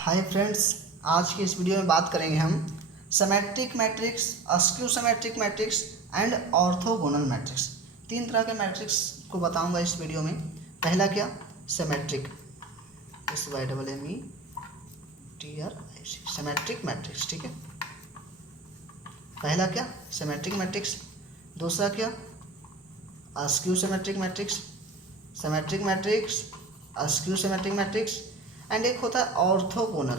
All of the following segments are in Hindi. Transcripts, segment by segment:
हाय फ्रेंड्स, आज की इस वीडियो में बात करेंगे हम symmetric matrix, askew symmetric matrix and orthogonal matrix. तीन तरह के मैट्रिक्स को बताऊंगा इस वीडियो में। पहला क्या, सिमेट्रिक, SYMMETRIC, सिमेट्रिक मैट्रिक्स। ठीक है, पहला क्या, सिमेट्रिक मैट्रिक्स। दूसरा क्या, askew symmetric matrix, symmetric matrix, askew symmetric matrix. And एक होता है ऑर्थोगोनल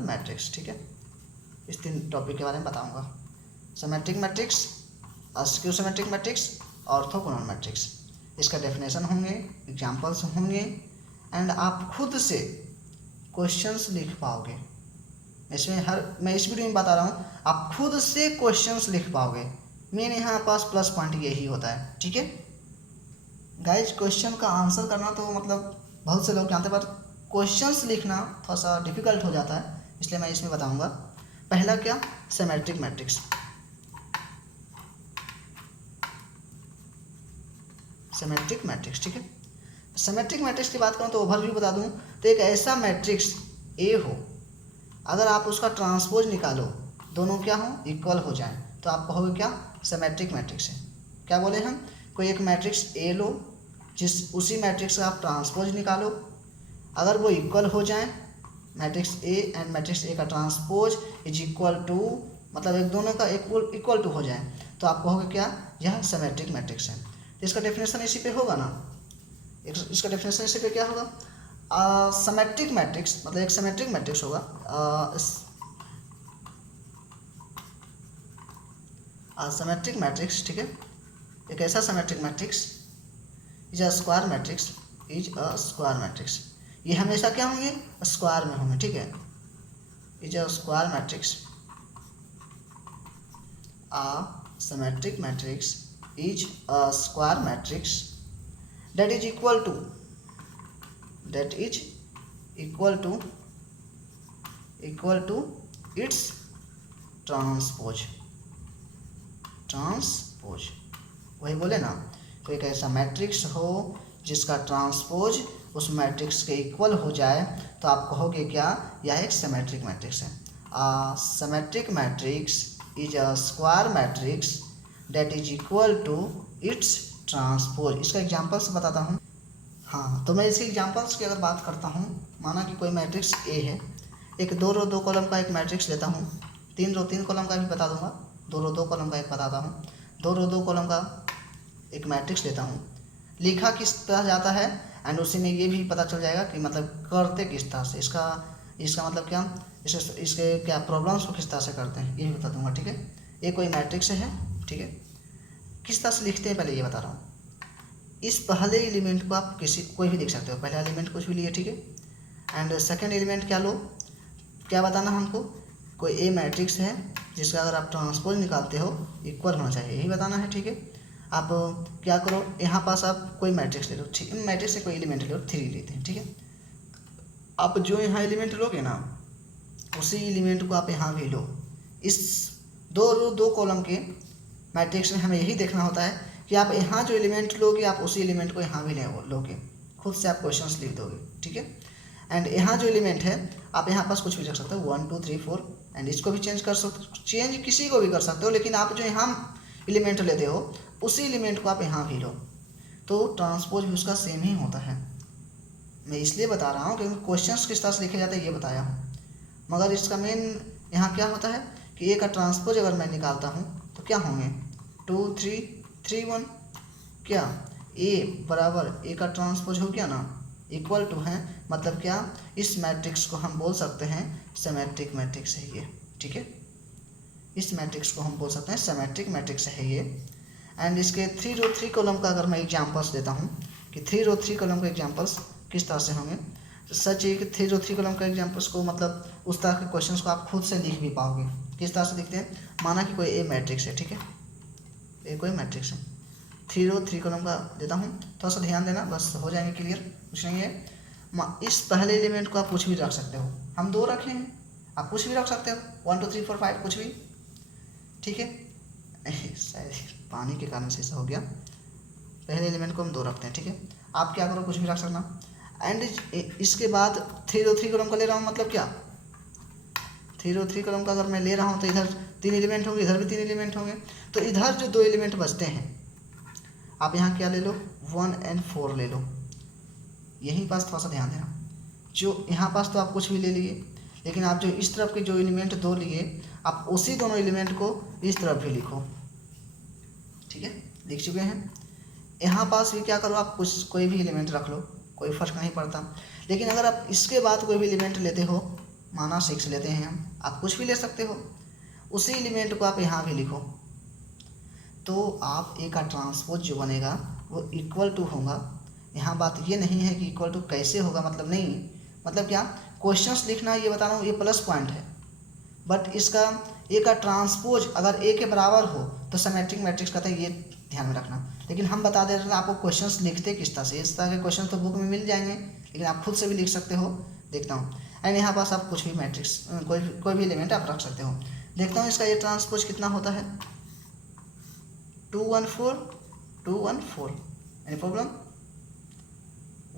मैट्रिक्स। ठीक है, इस तीन टॉपिक के बारे में बताऊंगा। Symmetric matrix, askew symmetric matrix, orthogonal matrix. इसका डेफिनेशन होंगे, एग्जांपल्स होंगे एंड आप खुद से क्वेश्चंस लिख पाओगे। मैं इस वीडियो में बता रहा हूँ, आप खुद से क्वेश्चंस लिख पाओगे। मेरे यहाँ पास प्लस पॉइंट यही होता है। ठीक है गाइज, क्वेश्चन का आंसर करना तो मतलब बहुत से लोग जानते हैं, पर क्वेश्चंस लिखना थोड़ा सा डिफिकल्ट हो जाता है, इसलिए मैं इसमें बताऊंगा। पहला क्या, सिमेट्रिक मैट्रिक्स। सिमेट्रिक मैट्रिक्स, ठीक है। सिमेट्रिक मैट्रिक्स की बात करूँ तो ओवरव्यू बता दूं तो एक ऐसा मैट्रिक्स ए हो, अगर आप उसका ट्रांसपोज निकालो, दोनों क्या हो, इक्वल हो जाए, तो आप कहोगे क्या, सिमेट्रिक मैट्रिक्स है। क्या बोले हम, कोई एक मैट्रिक्स ए लो, उसी मैट्रिक्स का आप ट्रांसपोज निकालो, अगर वो इक्वल हो जाए, matrix A and matrix A का ट्रांसपोज इज इक्वल टू, मतलब एक दोनों का इक्वल टू हो जाए, तो आप कहोगे क्या, यह सिमेट्रिक मैट्रिक्स है। तो इसका डेफिनेशन इसी पे होगा ना, इसका डेफिनेशन इसी पे क्या होगा, सिमेट्रिक मैट्रिक्स मतलब एक सिमेट्रिक मैट्रिक्स होगा, सिमेट्रिक मैट्रिक्स। ठीक है, एक ऐसा symmetric matrix is a square matrix, ये हमेशा क्या होंगे, स्क्वायर में होंगे। ठीक है, is a square matrix, symmetric matrix is a square matrix that is equal to its transpose. वही बोले ना, कोई एक ऐसा मैट्रिक्स हो जिसका ट्रांसपोज उस मैट्रिक्स के इक्वल हो जाए, तो आप कहोगे क्या, यह एक सिमेट्रिक मैट्रिक्स है। Symmetric matrix is a square matrix that is equal to its transpose. इसका एग्जांपल्स बताता हूँ। हाँ, तो मैं इसी एग्जांपल्स की अगर बात करता हूँ, माना कि कोई मैट्रिक्स ए है, एक 2 रो 2 कॉलम का एक मैट्रिक्स लेता हूँ, 3 रो 3 कॉलम का भी बता दूंगा, 2 रो 2 कॉलम का एक बताता हूँ, 2 रो 2 कॉलम का एक मैट्रिक्स लेता हूँ, लिखा किस तरह जाता है एंड उसी में ये भी पता चल जाएगा कि मतलब करते किस तरह से, इसका मतलब क्या, इसके क्या प्रॉब्लम्स को किस तरह से करते हैं, ये भी बता दूंगा। ठीक है, ये कोई मैट्रिक्स है। ठीक है, किस तरह से लिखते हैं पहले ये बता रहा हूँ। इस पहले एलिमेंट को आप कोई भी लिख सकते हो, पहला एलिमेंट कुछ भी लिए। ठीक है, एंड सेकंड एलिमेंट क्या लो, क्या बताना हमको, कोई ए मैट्रिक्स है जिसका अगर आप ट्रांसपोज निकालते हो इक्वल होना चाहिए, यही बताना है। ठीक है, आप क्या करो, यहाँ पास आप कोई मैट्रिक्स ले लो, ठीक है, मैट्रिक्स से कोई एलिमेंट ले लो, 3 लेते हैं। ठीक है, आप जो यहाँ एलिमेंट लोगे ना, उसी एलिमेंट को आप यहाँ भी लो। इस 2 रो 2 कॉलम के मैट्रिक्स में हमें यही देखना होता है कि आप यहाँ जो एलिमेंट लोगे, आप उसी एलिमेंट को यहाँ भी लोगे, खुद से आप क्वेश्चंस लिख दोगे। ठीक है, एंड यहाँ जो एलिमेंट है आप यहाँ पास कुछ भी रख सकते हो, 1 2 3 4, एंड इसको भी चेंज कर सकते हो, चेंज किसी को भी कर सकते हो, लेकिन आप जो यहाँ एलिमेंट लेते हो उसी एलिमेंट को आप यहाँ भी लो, तो ट्रांसपोज भी उसका सेम ही होता है। मैं इसलिए बता रहा हूँ क्योंकि क्वेश्चंस किस तरह से लिखे जाते हैं ये बताया हूँ, मगर इसका मेन यहाँ क्या होता है कि ए का ट्रांसपोज अगर मैं निकालता हूँ तो क्या होंगे, 2 3 3 1, क्या ए बराबर ए का ट्रांसपोज हो गया ना, इक्वल टू है, मतलब क्या, इस मैट्रिक्स को हम बोल सकते हैं सिमेट्रिक मैट्रिक्स है ये। ठीक है, इस मैट्रिक्स को हम बोल सकते हैं सिमेट्रिक मैट्रिक्स है ये। एंड इसके 3 रो 3 कॉलम का अगर मैं एग्जांपल्स देता हूँ कि 3 रो 3 कॉलम के एग्जांपल्स किस तरह से होंगे, तो सच है कि 3 रो 3 कॉलम का एग्जांपल्स को मतलब उस तरह के क्वेश्चंस को आप खुद से लिख भी पाओगे। किस तरह से लिखते हैं, माना कि कोई ए मैट्रिक्स है। ठीक है, ये कोई मैट्रिक्स है, 3 रो 3 कॉलम का देता हूँ, थोड़ा सा ध्यान देना, बस हो जाएंगे क्लियर, कुछ नहीं है। इस पहले एलिमेंट को आप कुछ भी रख सकते हो, हम 2 रखे हैं, आप कुछ भी रख सकते हो, 1 2 3 4 5 कुछ भी। ठीक है, शायद पानी के कारण से ऐसा हो गया, पहले एलिमेंट को हम 2 रखते हैं। ठीक है, आप क्या करो, कुछ भी रख सकना, एंड इसके बाद 3 कॉलम का ले रहा हूँ, मतलब क्या 3 कॉलम का अगर मैं ले रहा हूँ तो इधर 3 एलिमेंट होंगे, इधर भी 3 एलिमेंट होंगे। तो इधर जो 2 एलिमेंट बचते हैं आप यहाँ क्या ले लो 1 और 4 ले लो। यहीं पास थोड़ा सा ध्यान देना, जो यहाँ पास तो आप कुछ भी ले लिए, लेकिन आप जो इस तरफ के जो एलिमेंट 2 लिए आप उसी दोनों एलिमेंट को इस तरफ भी लिखो। ठीक है, लिख चुके हैं। यहाँ पास भी क्या करो आप कोई भी एलिमेंट रख लो, कोई फ़र्क नहीं पड़ता। लेकिन अगर आप इसके बाद कोई भी एलिमेंट लेते हो, माना 6 लेते हैं हम, आप कुछ भी ले सकते हो, उसी एलिमेंट को आप यहाँ भी लिखो, तो आप ए का ट्रांसपोज जो बनेगा वो इक्वल टू होगा। यहाँ बात ये नहीं है कि इक्वल टू कैसे होगा, मतलब नहीं, मतलब क्या क्वेश्चंस लिखना ये बता रहा हूँ, ये प्लस पॉइंट है। बट इसका ए का ट्रांसपोज अगर ए के बराबर हो तो सिमेट्रिक मैट्रिक्स कहते हैं, ये ध्यान में रखना। लेकिन हम बता दे रहे हैं आपको क्वेश्चंस लिखते किस तरह से, इस तरह के क्वेश्चन तो बुक में मिल जाएंगे, लेकिन आप खुद से भी लिख सकते हो। देखता हूँ, एंड यहाँ पास आप कुछ भी मैट्रिक्स कोई भी एलिमेंट आप रख सकते हो। देखता हूँ इसका ये ट्रांसपोज कितना होता है, 2 1 4 2 1 4, एनी प्रॉब्लम,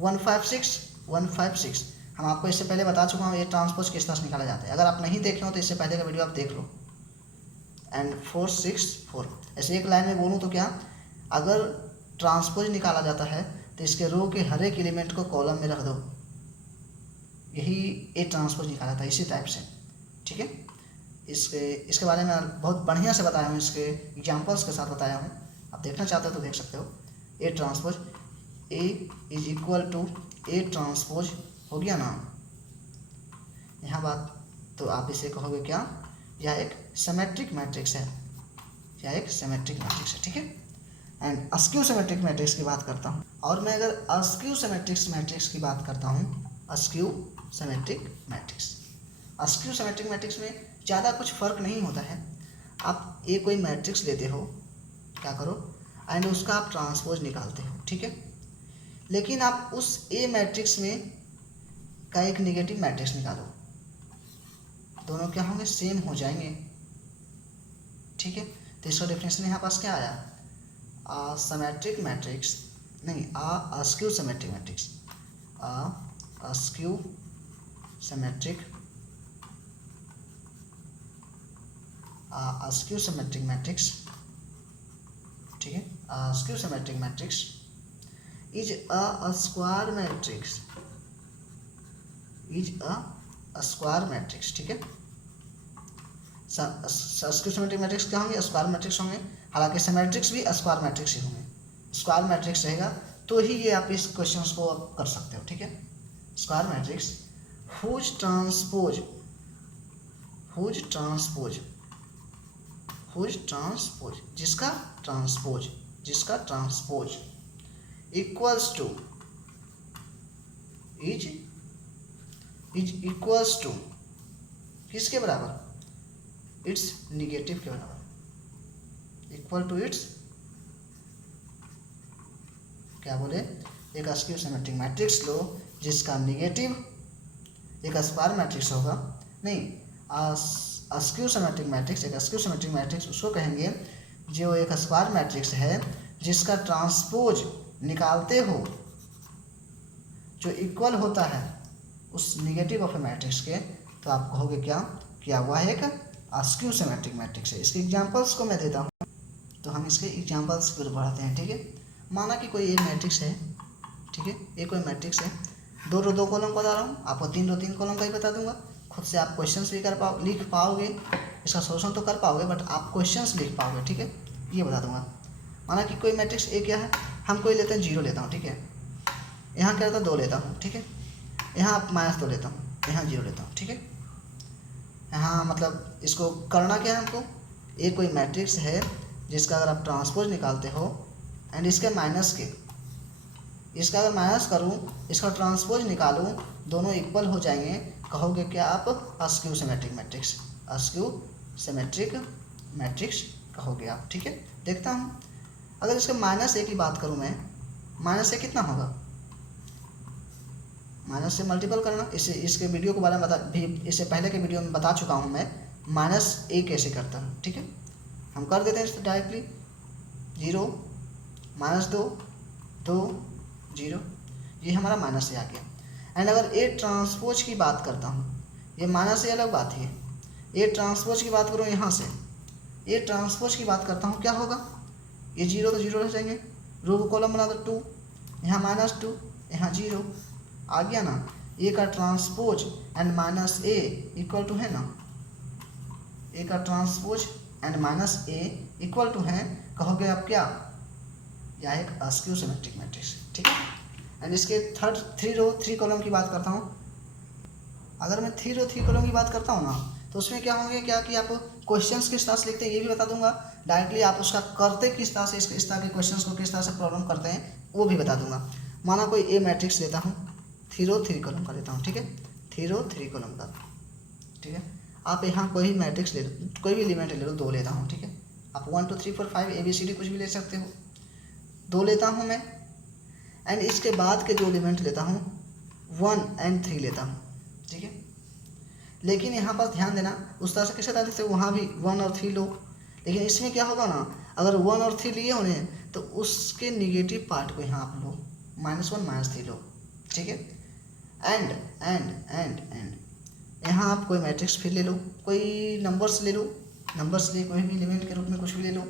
1 5 6 1 5 6। हम आपको इससे पहले बता चुका हूँ ये ट्रांसपोज किस तरह से निकाला जाता है। अगर आप नहीं देखे हो तो इससे पहले का वीडियो आप देख लो। एंड 4 6 4, ऐसे एक लाइन में बोलूँ तो क्या, अगर ट्रांसपोज निकाला जाता है तो इसके रो के हर एक एलिमेंट को कॉलम में रख दो, यही ए ट्रांसपोज निकाला था इसी टाइप से। ठीक है, इसके बारे में बहुत बढ़िया से बताया हूँ, इसके एग्जांपल्स के साथ बताया हूँ। आप देखना चाहते हो तो देख सकते हो। A transpose, A is equal to A transpose हो गया ना। यहाँ बात तो आप इसे कहोगे क्या, यह एक सिमेट्रिक मैट्रिक्स है, यह एक सिमेट्रिक मैट्रिक्स है। ठीक है, एंड अस्क्यू सिमेट्रिक मैट्रिक्स की बात करता हूँ। और मैं अगर अस्क्यू सिमेट्रिक मैट्रिक्स की बात करता हूँ, askew symmetric matrix, askew symmetric matrix में ज़्यादा कुछ फ़र्क नहीं होता है। आप ए कोई मैट्रिक्स लेते हो, क्या करो, एंड उसका आप ट्रांसपोज निकालते हो। ठीक है, लेकिन आप उस ए मैट्रिक्स में का एक नेगेटिव मैट्रिक्स निकालो, दोनों क्या होंगे, सेम हो जाएंगे। ठीक है, तो इसका डेफिनेशन यहाँ पास क्या आया, सिमेट्रिक मैट्रिक्स नहीं, askew symmetric matrix, askew symmetric, askew symmetric matrix. ठीक है, askew symmetric matrix is a square matrix, is a square matrix. ठीक है, अस्क्यू सिमेट्रिक मैट्रिक्स क्या होंगे, स्क्वायर मैट्रिक्स होंगे। हालांकि सिमेट्रिक्स भी स्क्वायर मैट्रिक्स ही होंगे, स्क्वायर मैट्रिक्स रहेगा तो ही ये आप इस क्वेश्चन को कर सकते हो। ठीक है, square matrix whose transpose, whose transpose, whose transpose, जिसका ट्रांसपोज, जिसका transpose equals to, is equals to किसके बराबर, इट्स निगेटिव के बराबर, इक्वल टू इट्स क्या बोले, एक अस्क्यू सिमेट्रिक मैट्रिक्स लो जिसका निगेटिव एक स्क्वायर मैट्रिक्स होगा, नहीं अस्क्यू सिमेट्रिक मैट्रिक्स, एक अस्क्यू सिमेट्रिक मैट्रिक्स उसको कहेंगे जो एक स्क्वायर मैट्रिक्स है जिसका ट्रांसपोज निकालते हो जो इक्वल होता है उस निगेटिव ऑफ ए मैट्रिक्स के, तो आप कहोगे क्या हुआ है, एक अस्क्यू सिमेट्रिक मैट्रिक्स है। इसके एग्जांपल्स को मैं देता हूँ, तो हम इसके एग्जांपल्स को बढ़ाते हैं। ठीक है, माना कि कोई एक मैट्रिक्स है, ठीक है, ये कोई मैट्रिक्स है, 2 रो 2 कॉलम बता रहा हूँ, आपको 3 रो 3 कॉलम का ही बता दूंगा। खुद से आप क्वेश्चंस भी लिख पाओगे, इसका सोल्यूशन तो कर पाओगे बट आप क्वेश्चंस लिख पाओगे। ठीक है, ये बता दूंगा। माना कि कोई मैट्रिक्स ए क्या है, हम कोई लेते हैं 0 लेता हूँ। ठीक है, यहाँ क्या रहता है 2 लेता हूँ। ठीक है, यहाँ -2 लेता हूँ, यहाँ 0 लेता हूँ। ठीक है, यहाँ मतलब इसको करना क्या है हमको, ये कोई मैट्रिक्स है जिसका अगर आप ट्रांसपोज निकालते हो एंड इसके माइनस के, इसका अगर माइनस करूँ इसका ट्रांसपोज निकालूँ, दोनों इक्वल हो जाएंगे, कहोगे क्या आप, askew symmetric matrix, askew symmetric matrix कहोगे आप। ठीक है, देखता हूँ अगर इसके -1 की बात करूँ मैं, -1 कितना होगा, माइनस से मल्टीपल करना। इसके वीडियो के बारे में भी इससे पहले के वीडियो में बता चुका हूँ मैं, -a कैसे करता हूँ। ठीक है, हम कर देते हैं इसको डायरेक्टली, 0 -2 2 0, ये हमारा माइनस ए आ गया। एंड अगर ए ट्रांसपोज की बात करता हूँ, ये माइनस ए अलग बात है, ए ट्रांसपोज की बात करूँ यहाँ से, ए ट्रांसपोज की बात करता हूँ, क्या होगा, ये जीरो तो जीरो रह जाएंगे, रो को कॉलम बना दो 2, यहाँ -2, यहाँ 0 आ गया ना। ए का transpose and minus A equal to है ना, ए का transpose and minus A equal to है, कहोगे आप क्या, यह एक अस्क्यू सिमेट्रिक मैट्रिक्स, ठीक है। एंड इसके 3 रो 3 कॉलम की बात करता हूँ। अगर मैं 3 रो 3 कॉलम की बात करता हूँ ना, तो उसमें क्या होंगे, क्या कि आप क्वेश्चंस किस तरह से लिखते हैं ये भी बता दूंगा, डायरेक्टली आप उसका करते किस तरह से, इस तरह के क्वेश्चंस को किस तरह से प्रॉब्लम करते हैं वो भी बता दूंगा। माना कोई ए मैट्रिक्स लेता हूँ, 3 रो 3 कॉलम का लेता हूँ, ठीक है, 3 रो 3 कॉलम का, ठीक है। आप यहाँ कोई भी मैट्रिक्स ले लो, कोई भी एलिमेंट ले लो, 2 लेता हूँ, ठीक है। आप 1 2 3 4 5 ABCD कुछ भी ले सकते हो, 2 लेता हूँ मैं। एंड इसके बाद के जो एलिमेंट लेता हूँ 1 और 3 लेता हूँ, ठीक है। लेकिन यहाँ पर ध्यान देना, उस तरह से कैसे बता देते हो, वहाँ भी 1 और 3 लो, लेकिन इसमें क्या होगा ना, अगर 1 और 3 लिए उन्हें तो उसके निगेटिव पार्ट को यहाँ आप लो, -1 -3 लो, ठीक है। एंड यहाँ आप कोई मैट्रिक्स फिर ले लो, कोई नंबर्स ले लो, नंबर्स ले, कोई भी एलिमेंट के रूप में कुछ भी ले लो।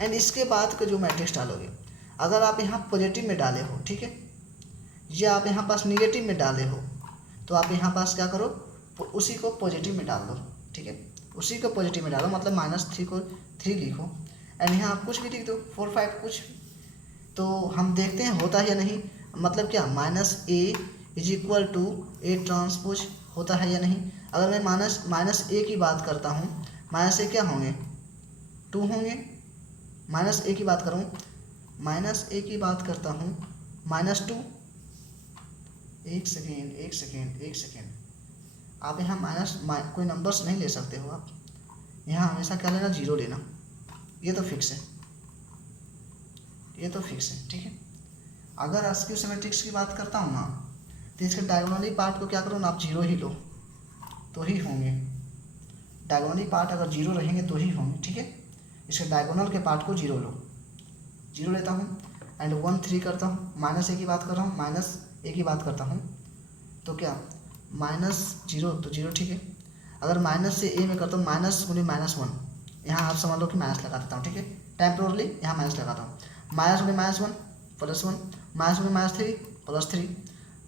एंड इसके बाद का जो मैट्रिक्स डालोगे, अगर आप यहाँ पॉजिटिव में डाले हो, ठीक है, या आप यहाँ पास निगेटिव में डाले हो, तो आप यहाँ पास क्या करो, उसी को पॉजिटिव में डाल दो, ठीक है, उसी को पॉजिटिव में डालो, मतलब -3 को 3 लिखो। एंड यहाँ आप कुछ भी लिख दो, 4 5 कुछ भी। तो हम देखते हैं होता है या नहीं, मतलब क्या, -a = ए ट्रांसपोज होता है या नहीं। अगर मैं माइनस ए की बात करता हूँ, माइनस ए क्या होंगे, 2 होंगे। माइनस ए की बात करूँ, माइनस ए की बात करता हूँ, -2, एक सेकेंड, आप यहाँ कोई नंबर्स नहीं ले सकते हो, आप यहाँ हमेशा क्या लेना, 0 लेना, ये तो फिक्स है, ये तो फिक्स है, ठीक है। अगर अस्क्यू सिमेट्रिक्स की बात करता हूँ ना, तो इसके डायगोनली पार्ट को क्या करो ना, आप 0 ही लो तो ही होंगे, डायगोनली पार्ट अगर 0 रहेंगे तो ही होंगे, ठीक है। इसके डायगोनल के पार्ट को 0 लो, 0 लेता हूँ। एंड 1 3 करता हूँ, -a की बात कर रहा हूँ, -a की बात करता हूँ, तो क्या, -0 तो 0, ठीक है। अगर माइनस से ए में करता हूँ, माइनस गुने -1, यहाँ आप समझ लो कि माइनस लगा देता हूँ, ठीक है, टेम्पोरली यहाँ माइनस लगाता हूँ, -1 + 1 +1, -3 +3,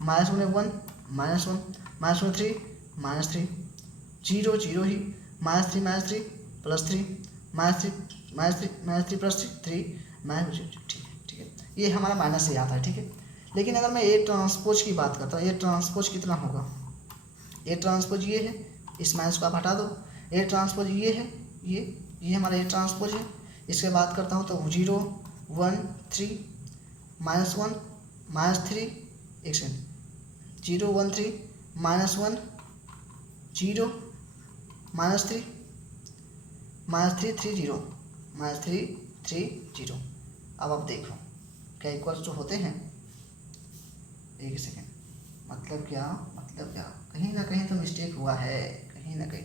-1 -1 -3 -3, 0 0 ही, -3 -3 +3 -3 +3 ठीक है, ये हमारा माइनस से आता है, ठीक है। लेकिन अगर मैं ए ट्रांसपोज की बात करता हूँ, ए ट्रांसपोज कितना होगा, ए ट्रांसपोज ये है, इस माइनस को आप हटा दो, ए ट्रांसपोज ये है, ये हमारा ए ट्रांसपोज है। इसके बात करता हूँ तो 0 1 3 -1 -3, एक सेकेंड, 0 1 3 -1 0 -3 3 0 -3 3 0। अब आप देखो क्या इक्वल्स जो होते हैं, एक सेकेंड, मतलब क्या, कहीं ना कहीं तो मिस्टेक हुआ है, कहीं ना कहीं।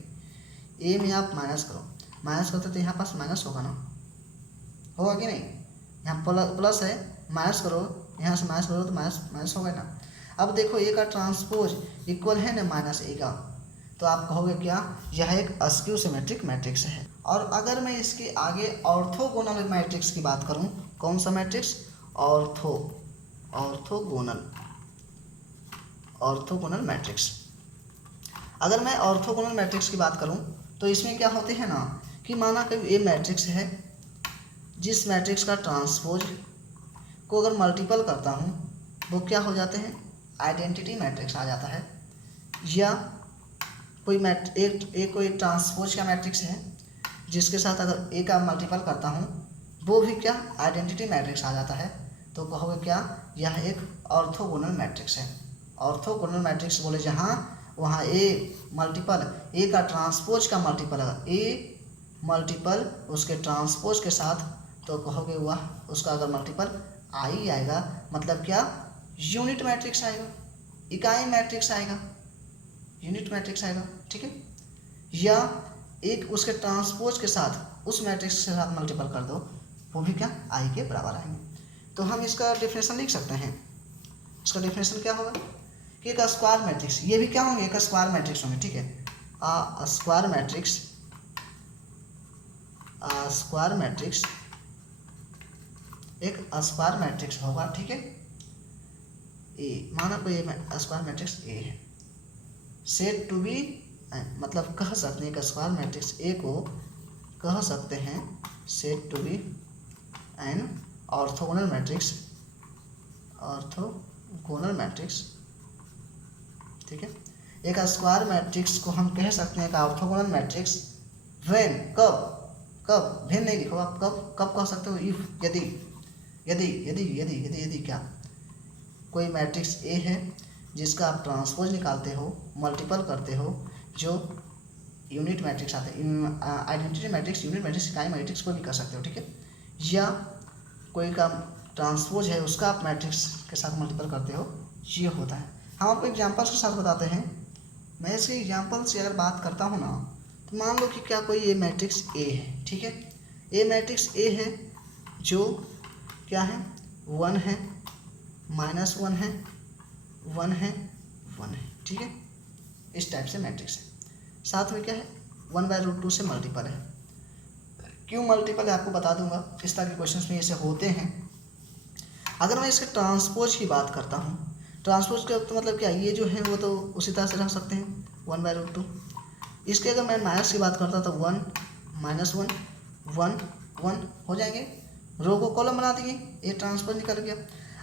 ए में आप माइनस करो, माइनस करते तो यहाँ पास माइनस होगा ना, होगा कि नहीं, यहाँ प्लस है, माइनस करो, यहाँ से माइनस करो तो माइनस होगा ना। अब देखो ए का ट्रांसपोज इक्वल है ना -a का, तो आप कहोगे क्या, यह एक अस्क्यू सिमेट्रिक मैट्रिक्स है। और अगर मैं इसके आगे ऑर्थोगोनल मैट्रिक्स की बात करूँ, कौन सा मैट्रिक्स, ऑर्थोगोनल मैट्रिक्स। अगर मैं ऑर्थोगोनल मैट्रिक्स की बात करूं तो इसमें क्या होते हैं ना, कि माना कि ये मैट्रिक्स है, जिस मैट्रिक्स का ट्रांसपोज को अगर मल्टीपल करता हूं वो क्या हो जाते हैं, आइडेंटिटी मैट्रिक्स आ जाता है। या कोई कोई ट्रांसपोज का मैट्रिक्स है जिसके साथ अगर ए का मल्टीपल करता हूं वो भी क्या, आइडेंटिटी मैट्रिक्स आ जाता है। तो कहोगे क्या, यह एक ऑर्थोगोनल मैट्रिक्स है। ऑर्थोगोनल मैट्रिक्स बोले जहाँ, वहाँ ए मल्टीपल, ए का ट्रांसपोज का मल्टीपल, अगर ए मल्टीपल उसके ट्रांसपोज के साथ, तो कहोगे वह उसका अगर मल्टीपल आई आएगा, मतलब क्या, यूनिट मैट्रिक्स आएगा, इकाई मैट्रिक्स आएगा, यूनिट मैट्रिक्स आएगा, ठीक है। या एक उसके ट्रांसपोज के साथ उस मैट्रिक्स के साथ मल्टीपल कर दो, वो भी क्या, आई के बराबर आएंगे। तो हम इसका डेफिनेशन लिख सकते हैं, इसका डेफिनेशन क्या होगा कि एक स्क्वायर मैट्रिक्स, ये भी क्या होंगे, एक स्क्वायर मैट्रिक्स होंगे, ठीक है। स्क्वायर मैट्रिक्स, स्क्वायर मैट्रिक्स एक स्क्वायर मैट्रिक्स होगा, ठीक है। ए माना कोई स्क्वायर मैट्रिक्स ए है, सेट टू बी, मतलब कह सकते हैं एक स्क्वायर मैट्रिक्स ए को कह सकते हैं set to be an orthogonal matrix, orthogonal matrix, ठीक है। एक स्क्वायर मैट्रिक्स को हम कह सकते हैं एक ऑर्थोगोनल मैट्रिक्स व्हेन, कब व्हेन नहीं लिखो आप, कब कह सकते हो, इफ, यदि क्या कोई मैट्रिक्स ए है जिसका आप ट्रांसपोज निकालते हो, मल्टीपल करते हो, जो यूनिट मैट्रिक्स आते हैं, आइडेंटिटी मैट्रिक्स, यूनिट मैट्रिक्स, इकाई मैट्रिक्स को भी कर सकते हो, ठीक है। या कोई का ट्रांसपोज है उसका आप मैट्रिक्स के साथ मल्टीपल करते हो, ये होता है। हम आपको एग्जांपल्स के साथ बताते हैं। मैं इसके एग्जांपल से अगर बात करता हूँ ना, तो मान लो कि क्या कोई ये मैट्रिक्स ए है, ठीक है। ए मैट्रिक्स ए है जो क्या है, 1 है, -1 है, 1 है, 1 है, ठीक है। इस टाइप से मैट्रिक्स है। साथ में क्या है, 1/√2 से मल्टीपल है। क्यों मल्टीपल है आपको बता दूंगा, इस तरह के क्वेश्चंस में ऐसे होते हैं। अगर मैं इसके ट्रांसपोज की बात करता हूँ, ट्रांसपोज का तो मतलब क्या, ये जो है वो तो उसी तरह से रख सकते हैं 1/√2। इसके अगर मैं माइनस की बात करता तो 1 -1 1 1 हो जाएंगे, रो को कॉलम बना दिए, ए ट्रांसपोज निकल गया।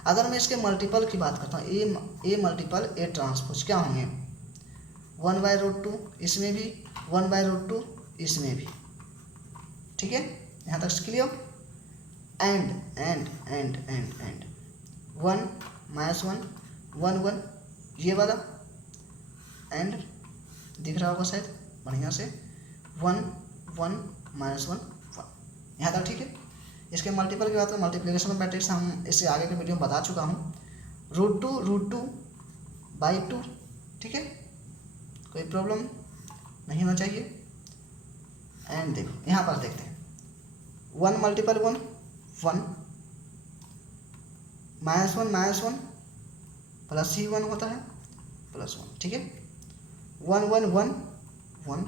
अगर मैं इसके मल्टीपल की बात करता हूँ, ए मल्टीपल ए ट्रांसपोज क्या होंगे, 1/√2 इसमें भी, 1/√2 इसमें भी, ठीक है। यहाँ तक क्लियर। एंड 1 -1 1 1 ये वाला, एंड दिख रहा होगा शायद बढ़िया से, 1 1 -1 1, यहाँ तक ठीक है। इसके मल्टीपल की बात करें, मल्टीप्लिकेशन ऑफ मैट्रिक्स हम इससे आगे के वीडियो में बता चुका हूँ, √2/2, ठीक है, कोई प्रॉब्लम नहीं होना चाहिए। एंड देखो यहाँ पर देखते हैं, 1 × 1 1, -1 -1 प्लस ही 1 होता है, +1, ठीक है। 1 1 1 1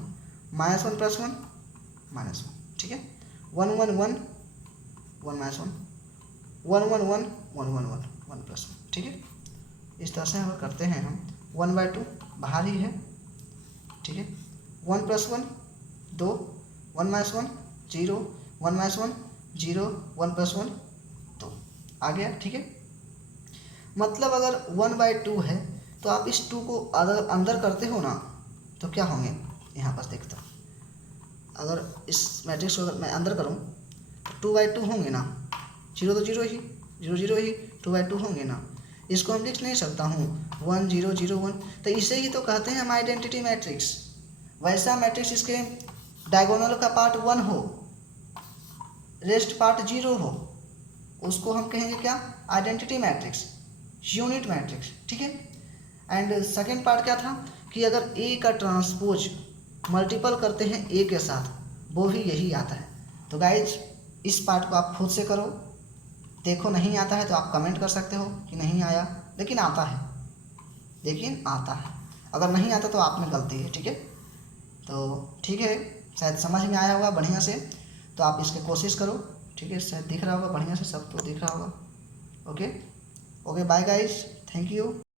-1 + 1 -1, ठीक है। 1 1 1 1 -1 1 1 1 1 1 1 1 + 1, ठीक है। इस तरह से अगर करते हैं हम, 1/2 बाहर ही है, ठीक है। 1 + 1 2, 1 -1 0, 1 -1 0, 1 + 1 2 आ गया, ठीक है। मतलब अगर 1/2 है तो आप इस 2 को अगर अंदर करते हो ना तो क्या होंगे, यहाँ पर देखता हूँ, अगर इस मैट्रिक्स को अगर मैं अंदर करूँ तो 2/2 होंगे ना, 0 तो 0 ही, 0 0 ही, 2/2 होंगे ना। इसको हम लिख नहीं सकता हूँ 1 0 0 1, तो इसे ही तो कहते हैं हम आइडेंटिटी मैट्रिक्स। वैसा मैट्रिक्स इसके डायगोनल का पार्ट 1 हो, रेस्ट पार्ट 0 हो, उसको हम कहेंगे क्या, आइडेंटिटी मैट्रिक्स, यूनिट मैट्रिक्स, ठीक है। एंड सेकेंड पार्ट क्या था कि अगर ए का ट्रांसपोज मल्टीपल करते हैं ए के साथ, वो भी यही आता है। तो गाइज इस पार्ट को आप खुद से करो, देखो नहीं आता है तो आप कमेंट कर सकते हो कि नहीं आया, लेकिन आता है, अगर नहीं आता तो आप में गलती है, ठीक है। तो ठीक है, शायद समझ में आया होगा बढ़िया से, तो आप इसकी कोशिश करो, ठीक है। शायद दिख रहा होगा बढ़िया से, सब तो दिख रहा होगा। Okay bye guys, thank you.